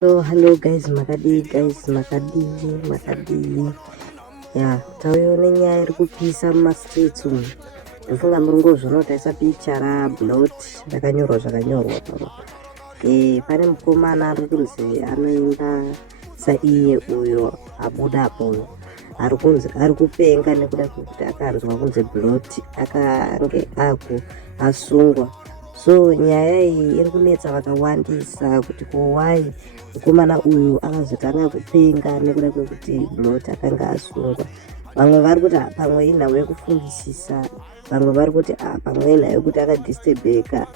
So hello guys, makadii tauyawo nenyaya iri kupisa mumastreets umu. Ndofunga muri ngozviona taisa picha rablot rakanyorwa zvakanyorwa pamo. Pane mukomana ari kunzi anoimba saiye uyo abudapo ari kunzi ari kupenga nekuda kwekuti akanzwa kunzi blot akange asungwa. So nyaya iyi iri kunetsa vakawandisa kuti kowai mukomana uyu akazotanga kupenga nekuda kwekuti blot akanga asungwa. Vamwe vari kuti pamwe inhau yekufungisisa, vamwe vari kuti pamwe inhau yekuti akadhistebheka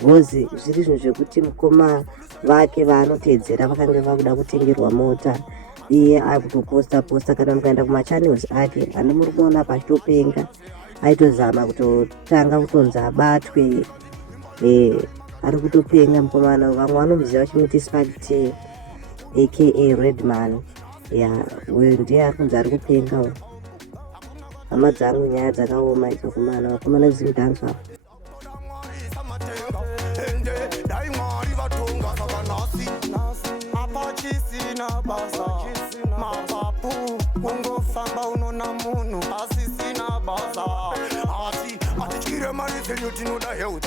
bhozi zviri zvinhu zvekuti mukoma vake vaanotedzera vakanga vakuda kutengerwa mota. Iye akutoposta kana mukaenda kumachanels ake ane muri kuona pachitopenga aitozama kutotanga kutonzi abatwe. Ari kutopenga mukomana. Vamwe vanomuziva vachimuti Spaghetti aka Redman. Uyo ndiye ari kunzi ari kupenga. Hama dzangu nyaya dzakaoma idzo kumana vakomana zimudhanza kungofamba unona munhu asisina basa asi atityire mari dzenyu tinoda health